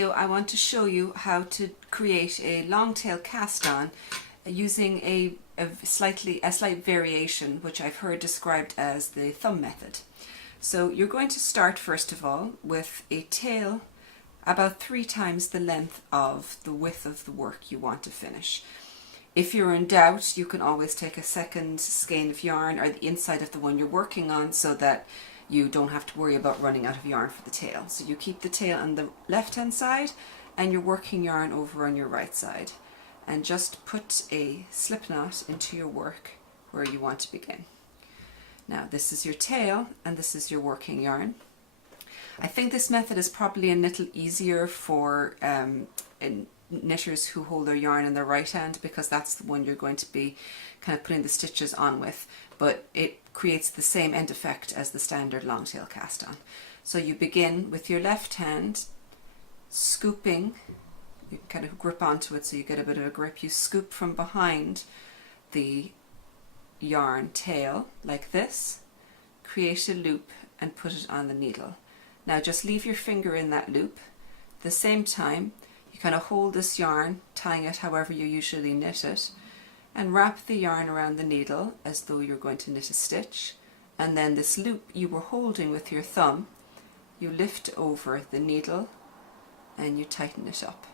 video I want to show you how to create a longtail cast on using a slight variation which I've heard described as the thumb method. So you're going to start first of all with a tail about 3 times the length of the width of the work you want to finish. If you're in doubt, you can always take a second skein of yarn or the inside of the one you're working on so that you don't have to worry about running out of yarn for the tail. So you keep the tail on the left hand side and your working yarn over on your right side, and just put a slip knot into your work where you want to begin. Now this is your tail and this is your working yarn. I think this method is probably a little easier for knitters who hold their yarn in their right hand, because that's the one you're going to be kind of putting the stitches on with, but it creates the same end effect as the standard longtail cast on. So you begin with your left hand scooping, you can kind of grip onto it so you get a bit of a grip. You scoop from behind the yarn tail like this, create a loop and put it on the needle. Now just leave your finger in that loop. At the same time you kind of hold this yarn, tying it however you usually knit it, and wrap the yarn around the needle as though you're going to knit a stitch, and then this loop you were holding with your thumb, you lift over the needle and you tighten it up.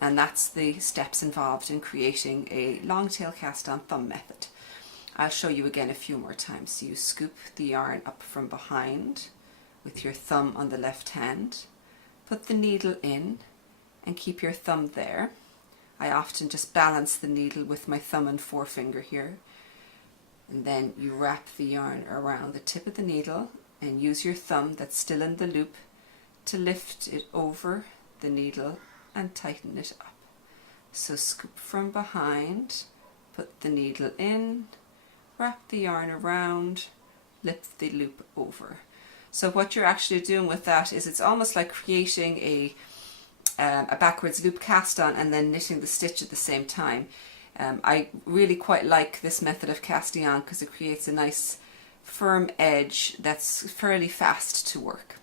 And that's the steps involved in creating a longtail cast on thumb method. I'll show you again a few more times. So you scoop the yarn up from behind with your thumb on the left hand, put the needle in and keep your thumb there. I often just balance the needle with my thumb and forefinger here, and then you wrap the yarn around the tip of the needle and use your thumb that's still in the loop to lift it over the needle and tighten it up. So scoop from behind, put the needle in, wrap the yarn around, lift the loop over. So what you're actually doing with that is it's almost like creating a backwards loop cast on and then knitting the stitch at the same time. I really quite like this method of casting on because it creates a nice firm edge that's fairly fast to work.